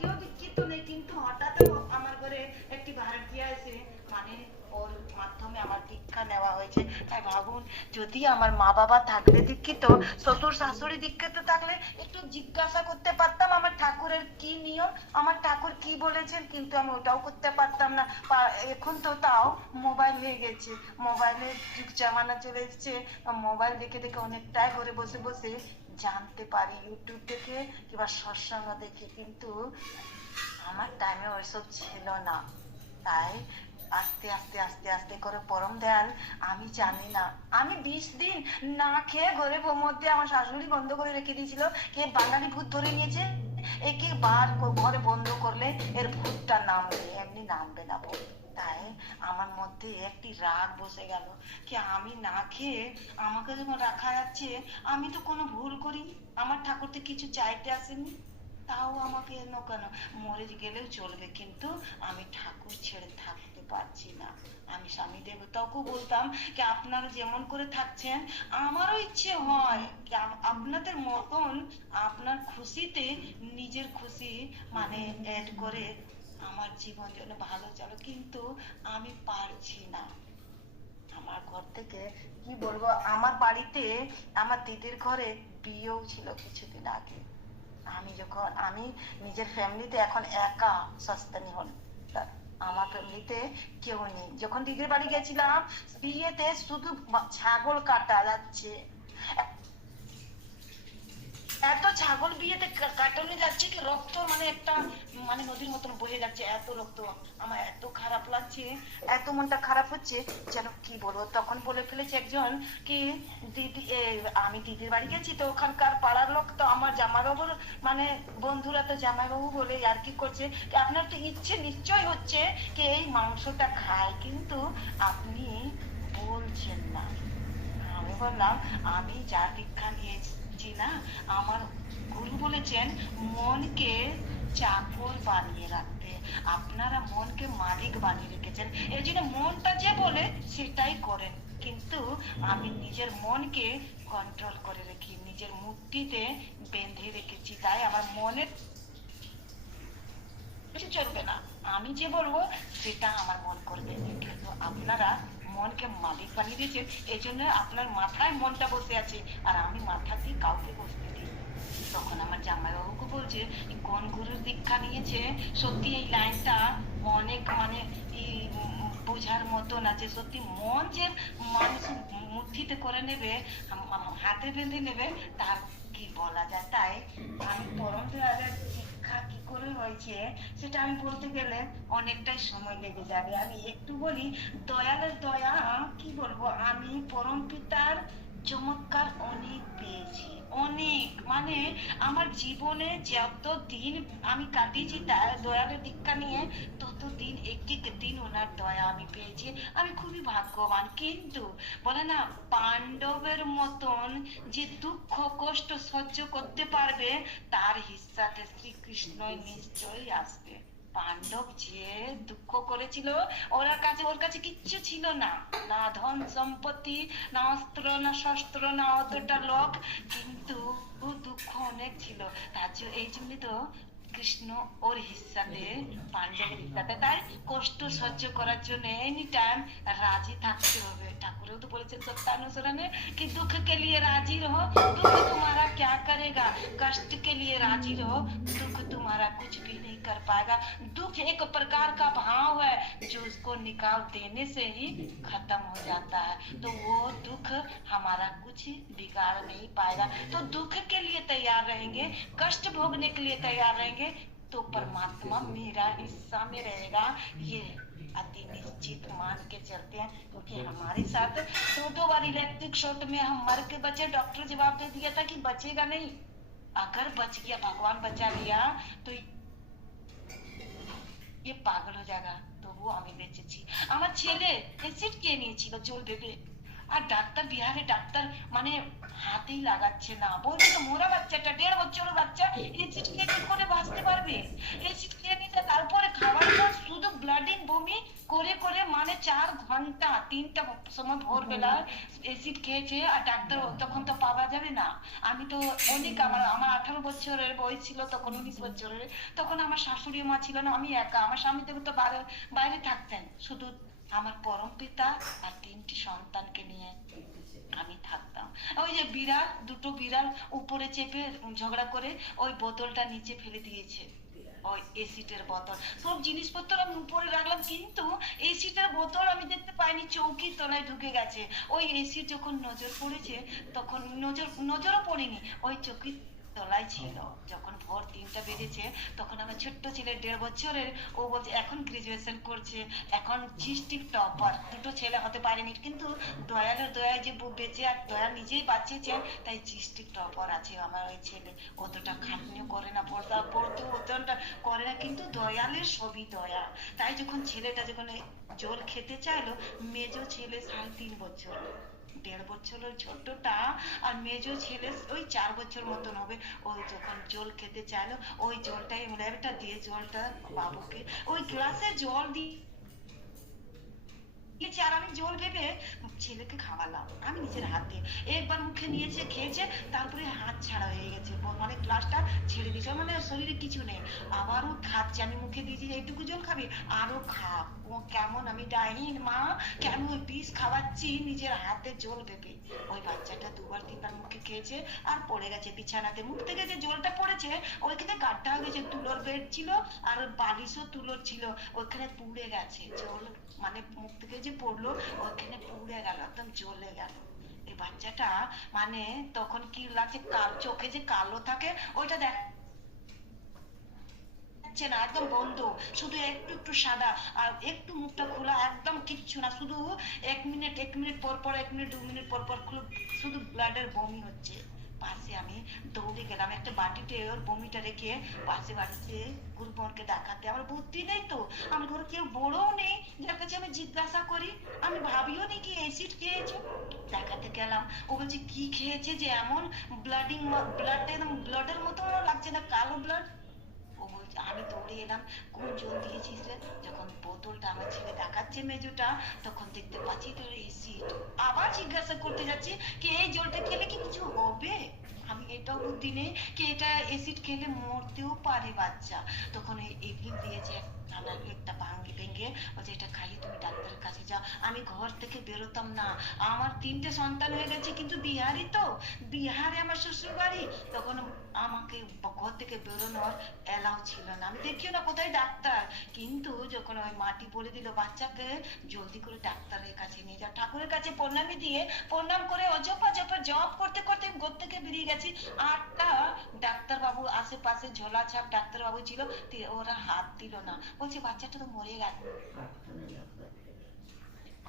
কেউ দীক্ষিত নেই, কিন্তু হঠাৎ আমার ঘরে একটি ভাড়াটিয়া এসে মানে ওর মাধ্যমে আমার দীক্ষা নেওয়া হয়েছে। তাই ভাবুন, যদি আমার মা বাবা থাকলে দীক্ষিত, শ্বশুর শাশুড়ি দীক্ষিত থাকলে একটু জিজ্ঞাসা করতে পারতাম আমার ঠাকুরের কি নিয়ম, আমার ঠাকুর কি বলেছেন, কিন্তু আমি ওটাও করতে পারতাম না। এখন তো তাও মোবাইল হয়ে গেছে, মোবাইলের যুগ জামানা চলে এসছে, মোবাইল দেখে দেখে অনেকটাই ঘরে বসে বসে জানতে পারি, ইউটিউব দেখে কিংবা সৎসঙ্গ দেখে। কিন্তু আমার টাইমে ওইসব ছিল না। তাই আস্তে আস্তে আস্তে আস্তে করে পরম দয়াল, আমি জানি না, আমি 20 দিন না খেয়ে ঘরে মধ্যে আমার শাশুড়ি বন্ধ করে রেখে দিয়েছিল, কে বাঙালি ভূত ধরে নিয়েছে, একে বার ঘরে বন্ধ করলে এর ভূতটা নামবে, এমনি নামবে না বল। তাই আমার মধ্যে একটি রাগ বসে গেল, কি আমি না খেয়ে আমাকে যখন রাখা যাচ্ছে, আমি তো কোনো ভুল করিনি, আমার ঠাকুর তো কিছু চাইতে আসেনি, তাও আমাকে এলো কেন? মরে গেলেও চলবে, কিন্তু আমি ঠাকুর ছেড়ে থাকতে পারছি না। আমি স্বামী দেবতাকেও বলতাম কি আপনারা যেমন করে থাকছেন, আমারও ইচ্ছে হয় কি আপনাদের মতন আপনার খুশিতে নিজের খুশি মানে এড করে আমার জীবন যেন ভালো চলো, কিন্তু আমি পারছি না। আমার ঘর থেকে কি বলবো, আমার বাড়িতে আমার দিদির ঘরে বিয়েও ছিল কিছুদিন আগে। আমি নিজের ফ্যামিলিতে এখন একা সস্তানি হল, আমার ফ্যামিলিতে কেউ নেই। যখন দিদির বাড়ি গেছিলাম বিয়েতে, শুধু ছাগল কাটা যাচ্ছে, এত ছাগল বিয়েতে কাটানো যাচ্ছে কি রক্ত মানে একটা মানে নদীর মতন বয়ে যাচ্ছে, এত রক্ত। আমার এত খারাপ লাগছে, এত মনটা খারাপ হচ্ছে, যেন কি বলবো। তখন বলে ফেলেছে একজন কি দিদি আমি দিদির বাড়ি গেছি তো ওখানকার পাড়ার লোক তো আমার জামাইবাবুর মানে বন্ধুরা তো জামাইবাবু বলে আর কি করছে কি আপনার তো ইচ্ছে নিশ্চয় হচ্ছে কি এই মাংসটা খায়, কিন্তু আপনি বলছেন না। আমি বললাম আমি যা দীক্ষা নিয়েছি না, আমার গুরু বলেছেন মনকে চাকর বানিয়ে রাখতে, আপনারা মনকে মালিক বানিয়ে রেখেছেন, এই জন্য মনটা যে বলে সেটাই করেন। কিন্তু আমি নিজের মনকে কন্ট্রোল করে রেখি, নিজের মুঠিতে বেঁধে রেখেছি, তাই আমার মনের কিছু চলবে না, আমি যে বলবো সেটা আমার মন করবে। কিন্তু আপনারা মনকে মালিক বানিয়ে দিয়েছেন, এই জন্য আপনার মাথায় মনটা বসে আছে, আর আমি মাথাতেই কাউকে বসতে দিই। তখন আমার জামাইবাবুকে বলছে কোন গুরুর দীক্ষা নিয়েছে, সত্যি এই লাইনটা অনেক মানে বোঝার মতন আছে। সত্যি মন যে মানুষ মুঠিতে করে নেবে, হাতে বেঁধে নেবে, তার কি বলা যায়। তাই আমি পরম দয়ালের শিক্ষা কি করে হয়েছে সেটা আমি বলতে গেলে অনেকটাই সময় লেগে যাবে। আমি একটু বলি, দয়ালের দয়া কি বলবো, আমি পরম পিতার চমৎকার অনেক পেয়েছি, অনেক মানে আমার জীবনে যত দিন আমি কাটিয়েছি তার দয়ালের দীক্ষা নিয়ে, ততদিন একটি দিন ওনার দয়া আমি পেয়েছি, আমি খুবই ভাগ্যবান। কিন্তু বলে না, পাণ্ডবের মতন যে দুঃখ কষ্ট সহ্য করতে পারবে তার হিস্সাতে শ্রীকৃষ্ণই নিশ্চয়ই আসবে। পাণ্ডব যে দুঃখ করেছিল, ওর কাছে কিচ্ছু ছিল না, না ধন সম্পত্তি, না অস্ত্র, না শস্ত্র, না অতটা লোক, কিন্তু দুঃখ অনেক ছিল। এই জন্য তো কৃষ্ণ ওর হিস্সাতে, পাণ্ডবের হিস্সাতে, তাই কষ্ট সহ্য করার জন্য এনি টাইম রাজি থাকতে হবে। ঠাকুরেও তো বলেছেন सत्यानुसरणे कि दुख के लिए राजी रहो, दुख तुम्हारा क्या करेगा, कष्ट के लिए राजी रहो, दुख तुम्हारा कुछ भी नहीं कर पाएगा। दुख एक प्रकार का भाव है जो उसको निकाल देने से ही खत्म हो जाता है, तो वो दुख हमारा कुछ बिगाड़ नहीं पाएगा। तो दुख के लिए तैयार रहेंगे, कष्ट भोगने के लिए तैयार रहेंगे, तो परमात्मा मेरा हिस्सा में रहेगा, ये अति निश्चित मान के चलते हैं। क्योंकि हमारे साथ दो बार इलेक्ट्रिक शॉक में हम मर के बचे, डॉक्टर जवाब दे दिया था कि बचेगा नहीं, अगर बच गया भगवान बचा लिया तो ये পাগল हो जाएगा, তবু আমি বেঁচেছি। আমার ছেলে অ্যাসিড খেয়ে নিয়েছিল জল ভেবে, আর ডাক্তার বিহারে ডাক্তার মানে হাতেই লাগাচ্ছে না, বলছিল মোরা বাচ্চাটা 1.5 বছরের বাচ্চা অ্যাসিড খেয়ে কি করে বাঁচতে পারবে। অ্যাসিড খেয়ে নিতে তারপরে খাবার পর শুধু ব্লাডিং বমি করে করে মানে 4 ঘন্টা তিনটা সময় ভোরবেলা এসিড খেয়েছে, আর ডাক্তার তখন তো পাওয়া যাবে না। আমি তো অনেক, আমার আমার 18 বছরের বয়স ছিল তখন, 19 বছরের। তখন আমার শাশুড়ি মা ছিল না, আমি একা, আমার স্বামী দেব তো বাইরে বাইরে থাকতেন, শুধু আমার পরম পিতা আর তিনটি সন্তানকে নিয়ে আমি থাকতাম। ওই যে বিড়াল, দুটো বিড়াল উপরে চেপে ঝগড়া করে ওই বোতলটা নিচে ফেলে দিয়েছে, ওই এসিডের বোতল। সব জিনিসপত্র আমি উপরে রাখলাম, কিন্তু এসিডের বোতল আমি দেখতে পাইনি, চৌকির তলায় ঢুকে গেছে। ওই এসিড যখন নজর পড়েছে তখন নজরও পড়েনি, ওই চৌকির তলায় ছিল। যখন ভোর 3টা বেজেছে তখন আমার ছোট্ট ছেলে 1.5 বছরের, ও বলছে এখন গ্রাজুয়েশন করছে, এখন ডিস্ট্রিক্ট টপার। দুটো ছেলে হতে পারেনি, কিন্তু দয়ালের দয়ায় যে বেঁচে, আর দয়া নিজেই বাঁচিয়েছে, তাই ডিস্ট্রিক্ট টপার আছে আমার ওই ছেলে। অতটা খাটনিও করে না, পড়তেও অতটা করে না, কিন্তু দয়ালের সবই দয়া। তাই যখন ছেলেটা যখন জল খেতে চাইলো, মেজো ছেলে 3.5 বছর, 1.5 বছরের ছোটটা, আর মেজো ছেলে ওই 4 বছর মতন হবে। ওই যখন জল খেতে চাইলো, ওই জলটাই একটা দিয়ে জলটা বাবুকে ওই গ্লাসে জল দিয়ে দিয়েছি, আর আমি জল ভেবে ছেলেকে খাওয়ালাম আমি নিজের হাতে। একবার মুখে নিয়েছে, খেয়েছে, তারপরে হাত ছাড়া হয়ে গেছে, মানে গ্লাসটা ছেড়ে দিয়েছে, মানে শরীরে কিছু নেই। আবারও খাচ্ছে, আমি মুখে দিয়েছি এইটুকু জল খাবি, আরো খা। ও কেমন আমি ডাইনি মা, কেন ওই বিষ খাওয়াচ্ছি নিজের হাতে জল ভেবে। ওই বাচ্চাটা 2বার 3বার মুখে খেয়েছে আর পড়ে গেছে বিছানাতে। মুখ থেকে যে জলটা পড়েছে ওইখানে গাড্ডা হয়ে গেছে, তুলোর বেড ছিল আর বালিশও তুলোর ছিল, ওইখানে পুড়ে গেছে জল, মানে মুখ থেকে যে পড়লো ওইখানে পুড়ে গেল, একদম জ্বলে গেল। এই বাচ্চাটা মানে তখন কি লাগছে, চোখে যে কালো থাকে ওইটা দেখাচ্ছে না, একদম বন্ধ, শুধু একটু একটু সাদা, আর একটু মুখটা খোলা, একদম কিচ্ছু না, শুধু 1 মিনিট পর পর, 1 মিনিট 2 মিনিট পর পর শুধু ব্লাডের বমি হচ্ছে। পাশে আমি দৌড়ে গেলাম, একটা বাটিতে ওর বমিটা রেখে পাশে বাড়িতে গুরুবনকে দেখাতে। আমার বুদ্ধি নেই তো, আমার ঘরে কেউ বড়ও নেই যার কাছে আমি জিজ্ঞাসা করি, আমি ভাবিও নি কি অ্যাসিড খেয়েছে। দেখাতে গেলাম, ও বলছে কি খেয়েছে যে এমন ব্লাডিং, ব্লাডটা একদম ব্লাডের মতো লাগছে না, কালো ব্লাড। ও বলছে, আমি দৌড়ে এলাম, কোন জল দিয়েছিস রে? যখন বোতলটা আমার ছেলে দেখাচ্ছে মেজোটা, তখন দেখতে পাচ্ছি তোর এসিড। আবার জিজ্ঞাসা করতে যাচ্ছি কি এই জলটা খেলে কি কিছু হবে? আমি এটাও বুদ্ধি নেই কি এটা এসিড খেলে মরতেও পারে বাচ্চা। তখন এভিল দিয়েছে একটা ভাঙ্গি ভেঙে, বলছে এটা খাইয়ে তুমি ডাক্তারের কাছে যাও। আমি ঘর থেকে বেরোতাম না, আমার 3টে সন্তান হয়ে গেছে, কিন্তু বিহারি তো, বিহারে আমার শ্বশুর বাড়ি, তখন আমাকে ঘর থেকে বেরোনোর এলাও ছিল না। আমি দেখিও না কোথায় ডাক্তার, কিন্তু যখন ওই মাটি বলে দিল বাচ্চাকে জলদি করে ডাক্তারের কাছে নিয়ে যাও, ঠাকুরের কাছে প্রণামী দিয়ে প্রণাম করে অজপা জপা জপ করতে করতে ঘর থেকে বেরিয়ে গেছি। 8টা ডাক্তার বাবু আশেপাশে ঝোলাছাপ ডাক্তার বাবু ছিল, ওরা হাত দিল না, বলছে বাচ্চাটা তো মরে গেছে,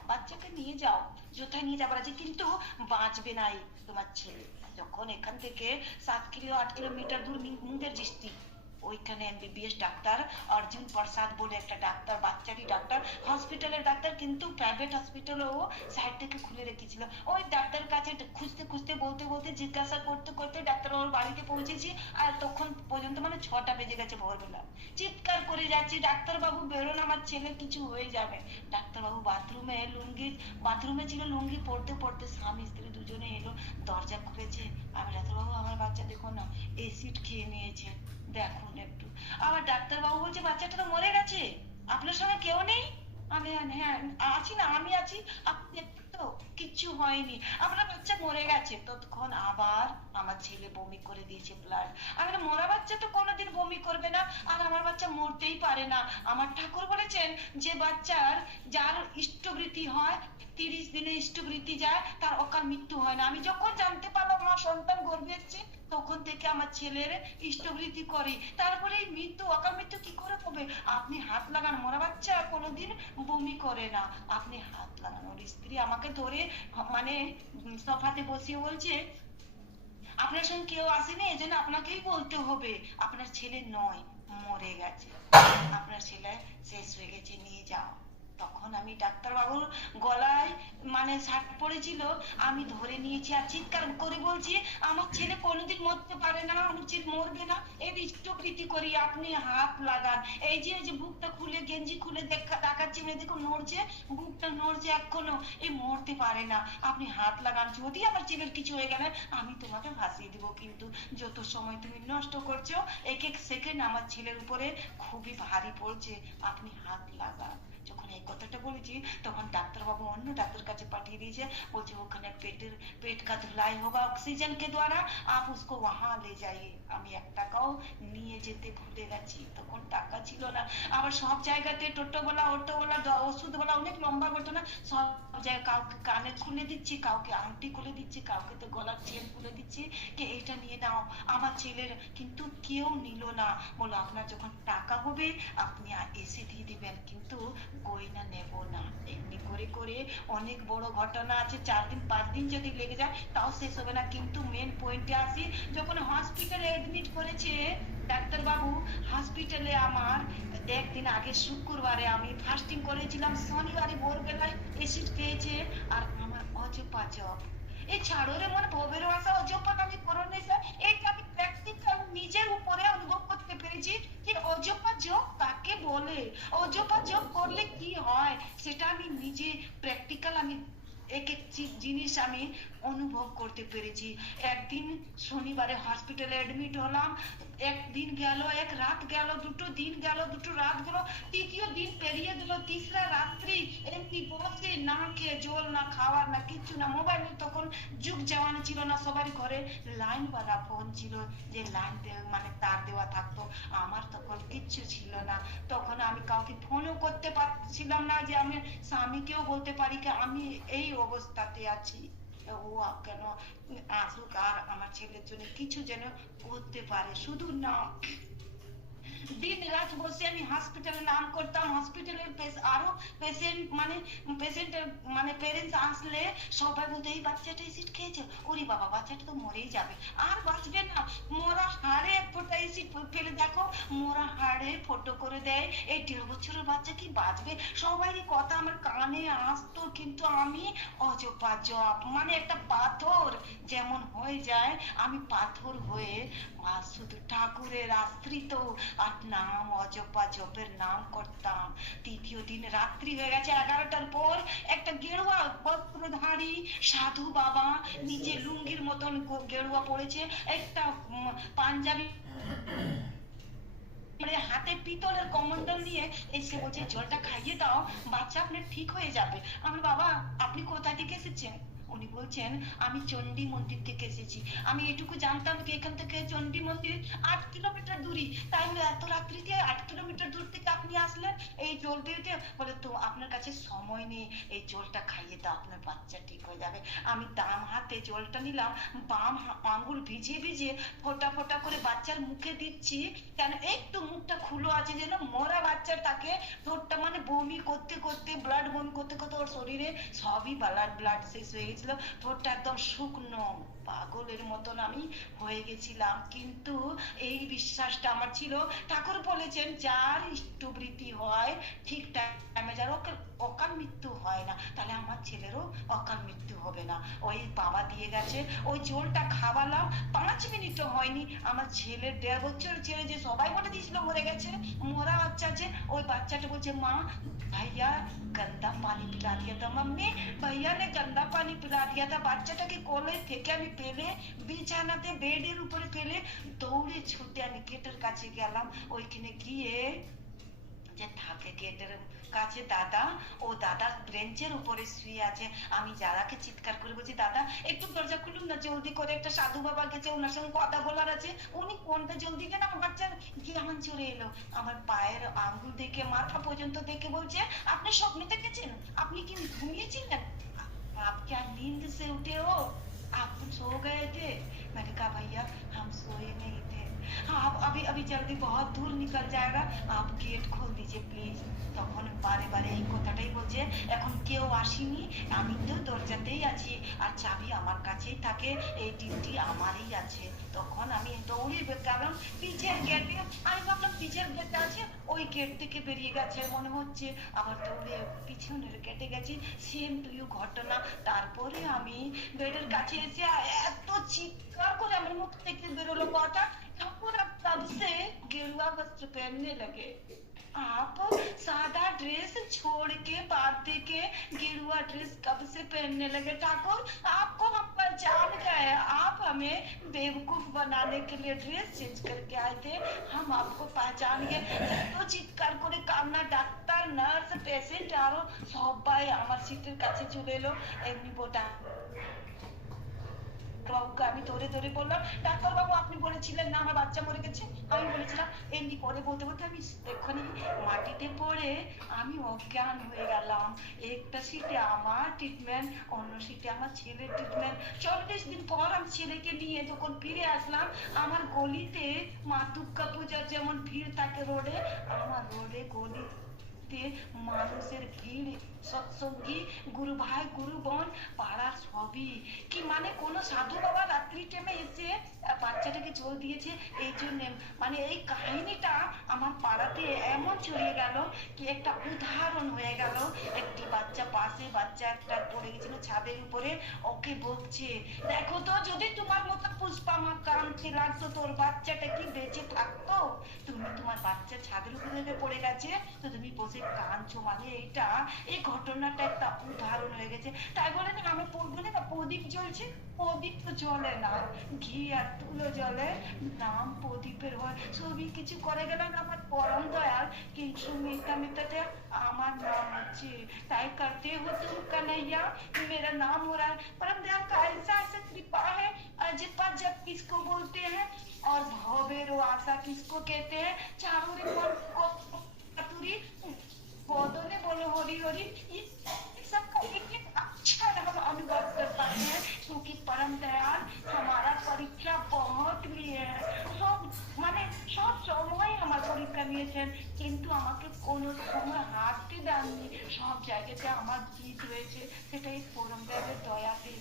বাচ্চাকে নিয়ে যাও, কোথায় নিয়ে যাবার আছে, কিন্তু বাঁচবে না তোমার ছেলে। যখন এখান থেকে 7 কিলো 8 কিলোমিটার দূর মুঙ্গের ডিস্ট্রিক্ট, ওইখানে এমবিবিএস ডাক্তার অর্জুন প্রসাদ বলে একটা ডাক্তার, বাচ্চারই ডাক্তার, হসপিটালের ডাক্তার, কিন্তু প্রাইভেট হসপিটালও সাইড থেকে খুলে রেখেছিল। ওই ডাক্তার কাছে খুঁজতে খুঁজতে বলতে বলতে জিজ্ঞাসা করতে করতে ডাক্তার ওর বাড়িতে পৌঁছেছি, আর তখন পর্যন্ত মানে 6টা বেজে গেছে ভোরবেলা। চিৎকার করে যাচ্ছি, ডাক্তার বাবু বেরোন, আমার ছেলে কিছু হয়ে যাবে। ডাক্তার বাবু বাথরুমে লুঙ্গি, বাথরুমে ছিল লুঙ্গি পড়তে পড়তে স্বামী স্ত্রী দুজনে এলো, দরজা খুলেছে। আমি ডাক্তার বাবু আমার বাচ্চা দেখুন না, এসিড খেয়ে নিয়েছে, দেখুন একটু। আবার ডাক্তার বাবু বলছে বাচ্চাটা তো মরে গেছে, আপনার সঙ্গে কেউ নেই? আমি হ্যাঁ আছি না, আমি আছি, আপনি দেখুন তো কিচ্ছু হয়নি, আপনার বাচ্চা মরে গেছে। ততক্ষণ আবার আমার ছেলে বমি করে দিয়েছে ব্লাড। আমি বললাম, মরা বাচ্চা তো কোনোদিন বমি করবে না, আর আমার বাচ্চা মরতেই পারে না। আমার ঠাকুর বলেছেন যে বাচ্চার যার ইষ্টবৃত্তি হয়, 30 দিনে ইষ্টবৃত্তি যায়, তার অকাল মৃত্যু হয় না। আমি যখন জানতে পারলাম আমার সন্তান গর্ভে এসেছে, তখন থেকে আমার ছেলের ইষ্টবৃত্তি করে, তারপরে এই মৃত্যু, অকাল মৃত্যু কি করে হবে? আপনি হাত লাগান, মরা বাচ্চা কোনোদিন বমি করে না, আপনি হাত লাগান। ওর স্ত্রী আমাকে ধরে মানে সোফাতে বসিয়ে বলছে আপনার সঙ্গে কেউ আসেনি, এজন্য আপনাকেই বলতে হবে, আপনার ছেলে নয়, মরে গেছে, আপনার ছেলে শেষ হয়ে গেছে, নিয়ে যাও। তখন আমি ডাক্তারবাবুর গলায় মানে শার্ট পড়েছিল, আমি ধরে নিয়েছি আর চিৎকার করে বলছি আমার ছেলে কোনোদিন মরতে পারে না, আমার ছেলে মরবে না, এর ইষ্টপ্রীতি করি আপনি হাত লাগান। এই যে বুকটা খুলে গেঞ্জি খুলে দেখাচ্ছি, মানে দেখুন নড়ছে, বুকটা নড়ছে এখনো, এ মরতে পারে না, আপনি হাত লাগান, যদি আমার ছেলের কিছু হয়ে গেলে আমি তোমাকে ভাসিয়ে দিব, কিন্তু যত সময় তুমি নষ্ট করছো, এক এক সেকেন্ড আমার ছেলের উপরে খুবই ভারী পড়ছে, আপনি হাত লাগান। যখন এই কথাটা বলেছি তখন ডাক্তারবাবু অন্য ডাক্তার কাছে পাঠিয়ে দিয়েছে, বলছে ওখানে पेट का धुलाई होगा ऑक्सीजन के द्वारा, आप उसको वहां ले जाइए। আমি 1 টাকাও নিয়ে যেতে ভুলে গেছি, তখন টাকা ছিল না। আবার সব জায়গাতে টোটোওয়ালা অটোওয়ালা ওষুধওয়ালা অনেক লম্বা ঘটনা, সব জায়গায় কাউকে কানে খুলে দিচ্ছি, কাউকে আংটি খুলে দিচ্ছি, কাউকে তো গলার চেন খুলে দিচ্ছি, কে এটা নিয়ে নাও আমার ছেলের, কিন্তু কেউ নিল না। বলো আপনার যখন টাকা হবে আপনি এসে দিয়ে দিবেন, কিন্তু গয়না নেব না। এমনি করে করে অনেক বড় ঘটনা আছে, 4 দিন 5 দিন যদি লেগে যায় তাও শেষ হবে না। কিন্তু মেন পয়েন্টে আসি, যখন হসপিটালে এডমিট করেছে ডাক্তারবাবু, হসপিটালে আমার 1 দিন আগে শুক্রবারে আমি ফাস্টিং করেছিলাম, শনিবারে ভোরবেলায় এসিড খেয়েছে, আর আমার অজপাজব, এই ছাড়ো রে মন ভবের আশা অজপান আমি করোনা, এইটা আমি প্র্যাকটিক্যাল নিজের উপরে অনুভব করতে পেরেছি যে অজপা যোগ কাকে বলে, অজপা যোগ করলে কি হয় সেটা আমি নিজে প্র্যাকটিক্যাল আমি এক এক জিনিস আমি অনুভব করতে পেরেছি। একদিন শনিবারে হসপিটালে এডমিট হলাম, একদিন গেল, এক রাত গেল, 2 দিন গেল, 2 রাত গেল, তৃতীয় দিন পেরিয়ে গেল, তিসরা রাত্রি এমনি বসে না খেয়ে, জল না খাওয়ার না কিচ্ছু না, মোবাইলের তখন যুগ জামানো ছিল না, সবার ঘরে লাইনওয়ালা ফোন ছিল, যে লাইন মানে তার দেওয়া থাকতো, আমার তখন কিচ্ছু ছিল না। তখন আমি কাউকে ফোনও করতে পারছিলাম না, যে আমি স্বামীকেও বলতে পারি কি আমি এই অবস্থাতে আছি, ও কেন আসুক আর আমার ছেলের জন্য কিছু যেন করতে পারে। শুধু না, দিন রাত বসে আমি হসপিটালে নাম করতাম, হসপিটালের আরো পেশেন্ট মানে পেশেন্টের মানে পেরেন্টস আসলে সবাই বলতো এই বাচ্চাটা এসিড খেয়েছে, ওরে বাবা বাচ্চাটা তো মরেই যাবে, আর বাঁচবে না, মোরা হাড়ে 1 ফোঁটা এসিড ফেলে দেখো, মোরা হাড়ে ফটো করে দেয়, এই 1.5 বছরের বাচ্চা কি বাঁচবে, সবারই কথা আমার কানে আসতো, কিন্তু আমি অজপাজপ মানে একটা পাথর যেমন হয়ে যায়, আমি পাথর হয়ে আর শুধু ঠাকুরের আশ্রিত আর নাম অজপা জপের নাম করতাম। তৃতীয় দিন রাত্রি হয়ে গেছে, 11টার পর একটা গেরুয়া বস্ত্রধারী সাধু বাবা, নিচে লুঙ্গির মতন গেরুয়া পড়েছে, একটা পাঞ্জাবি হাতে পিতলের কমন্ডল নিয়ে এসে বলছে জলটা খাইয়ে দাও, বাচ্চা আপনার ঠিক হয়ে যাবে। আমার বাবা আপনি কোথা থেকে এসেছেন? উনি বলছেন আমি চণ্ডী মন্দির থেকে এসেছি। আমি এটুকু জানতাম কি এখান থেকে চণ্ডী মন্দির 8 কিলোমিটার দূরই, তাই এত রাত্রিতে 8 কিলোমিটার দূর থেকে আপনি আসলেন এই জল দিতে? বলে তো আপনার কাছে সময় নেই, এই জলটা খাইয়ে দাও আপনার বাচ্চা ঠিক হয়ে যাবে। আমি ডান হাতে জলটা নিলাম, বাম আঙ্গুল ভিজিয়ে ভিজিয়ে ফোঁটা ফোঁটা করে বাচ্চার মুখে দিচ্ছি, কেন একটু মুখটা খুলো আছে যেন মরা বাচ্চার, তাকে ঠোঁটটা মানে বমি করতে করতে ব্লাড বমি করতে করতে ওর শরীরে সবই ব্লাড শেষ হয়ে গেছিল, ঠোঁটটা একদম শুকনো পাগলের মতন আমি হয়ে গেছিলাম। কিন্তু এই বিশ্বাসটা আমার ছিল, ঠাকুর বলেছেন যার ইষ্টবৃত্তি হয় ঠিক টাইমে, যার অকাল মৃত্যু হয় না, তাহলে আমার ছেলেরও অকাল মৃত্যু হবে না। ওই বাবা দিয়ে গেছে, ওই জলটা খাওয়ালাম, 5 মিনিটও হয়নি আমার ছেলের 1.5 বছর ছেলে যে সবাই বলে দিয়েছিল মরে গেছে, মরা বাচ্চা আছে, ওই বাচ্চাটা বলছে মা ভাইয়া গন্দা পানি পিলা দিয়া था, मम्मी भैया ने गंदा पानी पिला दिया था। বাচ্চাটাকে কোলে থেকে আমি পেলে বিছানাতে বেডের উপরে ফেলে দৌড়ে ছুটে আমি গেটের কাছে গেলাম, ওইখানে গিয়ে যে থাকে গেটের কাছে দাদা, ও দাদা বেঞ্চের উপরে শুয়ে আছে, আমি দাদাকে চিৎকার করে বলছি দাদা একটু দরজা খুলুন না জলদি করে, একটা সাধু বাবা গেছে ওনার সঙ্গে কথা বলার আছে। উনি কোনটা জলদি দেন, আমার বাচ্চার জ্ঞান চলে এলো, আমার পায়ের আঙ্গুল দেখে মাথা পর্যন্ত দেখে বলছে আপনি স্বপ্নে দেখেছেন, আপনি কি ঘুমিয়েছিলেন, आप क्या नींद से उठे हो, आप सो गए थे? मैंने कहा भैया हम सोए नहीं थे, आप अभी अभी जल्दी बहुत दूर निकल जाएगा, आप गेट खोल दीजिए प्लिज। তখন বারে বারে এই কথাটাই বলছে। এখন কেউ আসেনি, আমি তো দরজাতেই আছি, আর চাবি আমার কাছেই থাকে, এই ডিউটি আমারই আছে। তখন আমি দৌড়ে গেলাম পিছের গেটে। আমি ভাবলাম পিছের গেট আছে, ওই গেট থেকে বেরিয়ে গেছে মনে হচ্ছে। আবার দৌড়ে পিছনের গেটে গেছি, সেম টু ইউ ঘটনা। তারপরে আমি বেডের কাছে এসে এত চিৎকার করে আমার মুখ থেকে বেরোলো কথা, ठाकुर अब तब से गेरुआ वस्त्र पहनने लगे। आप सादा ड्रेस छोड़ के बांधे के गेरुआ ड्रेस कब से पहनने लगे ठाकुर? आपको हम पहचान गए, आप हमें बेवकूफ बनाने के लिए ड्रेस चेंज करके आए थे, हम आपको पहचान गए। तो চিৎকার করে কান্না, ডাক্তার নার্স পেশেন্ট আরো সবাই আমার সিটের কাছে চলে এলো। এমনি বোটা বাবুকে আমি ধরে ধরে বললাম, ডাক্তার বাবু আপনি বলেছিলেন না আমার বাচ্চা মরে গেছে। আমি বলেছিলাম। এমনি করে বলতে বলতে আমি এক্ষুনি মাটিতে পড়ে আমি অজ্ঞান হয়ে গেলাম। একটা সিটে আমার ট্রিটমেন্ট, অন্য সিটে আমার ছেলের ট্রিটমেন্ট। 40 দিন পর আমি ছেলেকে নিয়ে যখন ফিরে আসলাম, আমার গলিতে মা দুর্গা পূজার যেমন ভিড় থাকে রোডে, আমার রোডে গলিতে মানুষের ভিড়, সৎসঙ্গী, গুরু ভাই গুরু বোন, পাড়ার সবই। কি মানে কোন সাধু বাবা রাত্রি টাইমে এসে বাচ্চাটাকে জল দিয়েছে, এই জন্য মানে এই কাহিনীটা আমার পাড়াতে এমন ছড়িয়ে গেল কি একটা উদাহরণ হয়ে গেল। একটি বাচ্চা পাশে বাচ্চা একটা পড়ে গেছিল ছাদের উপরে, ওকে বলছে দেখো তো যদি তোমার মতো পুষ্পা মা কাঁদতে লাগতো তোর বাচ্চাটা কি বেঁচে থাকতো? তুমি তোমার বাচ্চা ছাদের উপরে পড়ে গেছে তো তুমি বসে কাঁদছো, মানে এইটা এই ঘটনাটা একটা উদাহরণ হয়ে গেছে। তাই বলে না আমি বলে না প্রদীপ জ্বলছে, প্রদীপ তো জ্বলে না, ঘি আর তুলো জ্বলে, নাম প্রদীপের হয়। সবই কিছু করে গেল না আমার পরম দয়াল, কিন্তু মিথ্যা মিথ্যাতে আমার নাম হচ্ছে। তাই करते हो तुम कन्हैया, मेरा नाम हो रहा है। परम दयाल का ऐसा ऐसा कृपा है, अजपा जब किसको बोलते हैं और भवेरो आशा किसको कहते हैं। चारों रे मन को बदले बोलो हरी हरी, इस सबका एक एक अक्षर हम अनुभव कर पाते हैं, क्योंकि परम दयाल हमारा परीक्षा बहुत लिए है। सब মানে সব সময় আমার পরীক্ষা নিয়েছেন, কিন্তু আমাকে কোনো সময় হারতে দেননি। সব জায়গাতে আমার জিত হয়েছে, সেটাই পরম দয়ালের দয়াতে।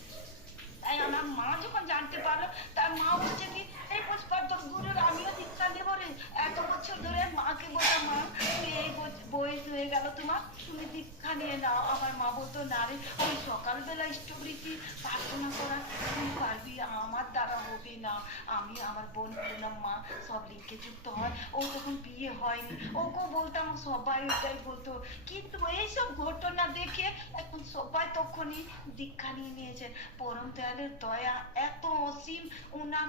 তাই আমার মা যখন জানতে পারলো, তার মা বলছে কি এই পুষ্পা তোর গুরুর আমিও দীক্ষা নেবো রে। এত বছর ধরে মাকে বলতাম মা তুমি এই বয়স হয়ে গেল তোমার, তুমি দীক্ষা নিয়ে নাও। আমার মা বলতো না রে ওই সকালবেলা ইষ্টবৃত্তি প্রার্থনা করা তুই পারবি, আমার দ্বারা হবে না। আমি আমার বোন পুনম মা সব লিঙ্কে যুক্ত হয়, ও তখন বিয়ে হয়নি, ওকেও বলতাম, সবাই ওটাই বলতো। কিন্তু এইসব ঘটনা দেখে এখন সবাই তখনই দীক্ষা নিয়ে নিয়েছেন। পরম দয়ালের দয়া এত অসীম, উনার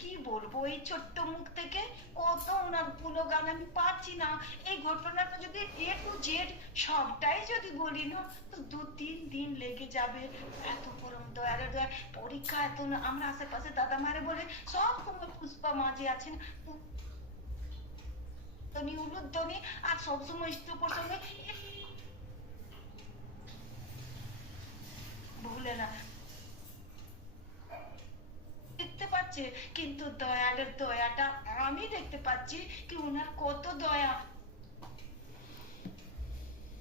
কি বলবো এই ছোট্ট মুখ থেকে কত উনার গুণগান আমি পাচ্ছি না। এই ঘটনাটা যদি এ টু জেড সবটাই যদি বলি না তো 2-3 দিন লেগে যাবে। এত পরম দয়ালের দয়া, পরীক্ষা এত না। আমরা আশেপাশে দাদা মারে বলে সব সময় পুষ্পা মাঝে আছেন উলুধ্বনি, আর সবসময় ইষ্টকর সঙ্গে ভুলে না দেখতে পাচ্ছে, কিন্তু দয়ালের দয়াটা আমি দেখতে পাচ্ছি কি উনার কত দয়া।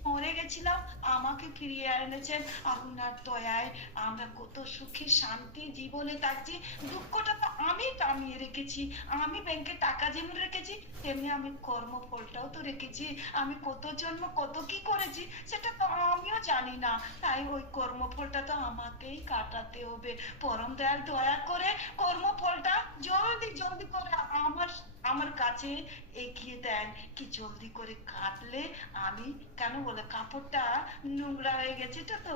মরে গেছিলাম আমাকে ফিরিয়ে এনেছেন, আর উনার দয়ায় আমরা কত সুখী শান্তি জীবনে থাকছি। দুঃখটা তো আমি কামিয়ে রেখেছি, আমি ব্যাংকে টাকা যেমন রেখেছি তেমনি আমি কর্মফলটাও তো রেখেছি। আমি কত জন্ম কত কি করেছি সেটা তো আমিও জানি না, তাই ওই কর্মফলটা তো আমাকেই কাটাতে হবে। পরম দয়াল দয়া করে কর্মফলটা জলদি জলদি করে আমার আমার কাছে এগিয়ে দেন, কি জলদি করে কাটলে আমি কেন বলে কাপড়টা নোংরা হয়ে গেছে, এটা তো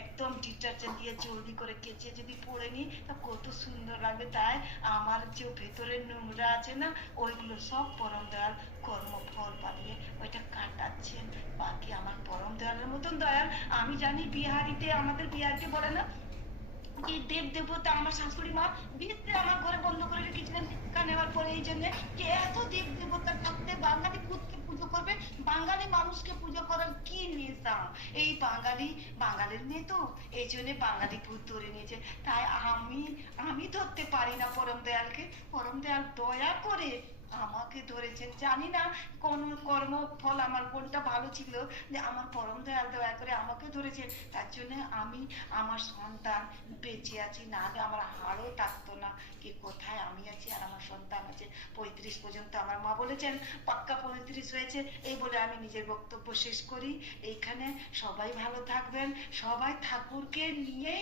একদম ডিটারজেন্ট দিয়ে জলদি করে কেচে যদি পরে নি তা কত সুন্দর লাগবে। তাই আমার যে ভেতরের নোংরা আছে না ওইগুলো সব পরম দয়াল কর্মফল বানিয়ে ওইটা কাটাচ্ছেন। বাকি আমার পরম দয়ালের মতন দয়াল আমি জানি বিহারিতে, আমাদের বিহারিতে বলে না কি দেব দেবতা, আমার শাশুড়ি মা ভিতরে আমার ঘরে বন্ধ করে রেখেছিলেন দীক্ষা নেওয়ার পরে, এই জন্য কি এত দেব দেবতা থাকতে বাঙালি ভূতকে পুজো করবে, বাঙালি মানুষকে পুজো করার কি পেতাম। এই বাঙালির মেয়ে তো, এই জন্য বাঙালি ভূত ধরে নিয়েছে। তাই আমি আমি ধরতে পারি না পরম দয়ালকে। পরম দয়াল দয়া করে আমাকে ধরেছেন। জানি না কোন কর্মফল আমার কোনটা ভালো ছিল যে আমার পরম দয়াল দয়া করে আমাকে ধরেছেন। তার জন্য আমি আমার সন্তান বেঁচে আছি, না হলে আমার হাড়ও থাকতো না। কি কোথায় আমি আছি আর আমার সন্তান আছে। 35 পর্যন্ত আমার মা বলেছেন, পাক্কা 35 হয়েছে। এই বলে আমি নিজের বক্তব্য শেষ করি। এইখানে সবাই ভালো থাকবেন, সবাই ঠাকুরকে নিয়ে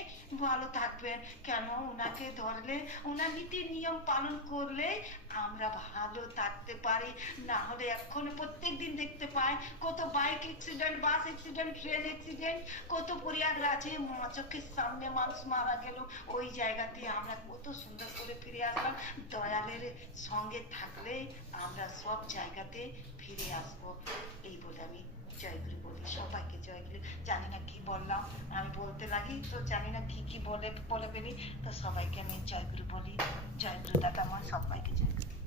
ভালো থাকবেন। কেন ওনাকে ধরলে, ওনার নীতি নিয়ম পালন করলে আমরা ভালো থাকতে পারি। না হলে এখন প্রত্যেক দিন দেখতে পাই কত bike accident, bus accident, train accident, কত প্রয়াগরাজে চোখের সামনে মানুষ মারা গেল। ওই জায়গাতে আমরা কত সুন্দর করে ফিরে আসলাম। দয়ালের সঙ্গে থাকলে আমরা সব জায়গাতে ফিরে আসবো। এই বলে আমি জয়গুরু বলি, সবাইকে জয়গুরু। জানি না কি বললাম, আমি বলতে লাগি তো জানি না কি কি বলে বলে ফেলি। তো সবাইকে আমি জয়গুরু বলি। জয়গুরু দাদা মা, সবাইকে জয়গুরু।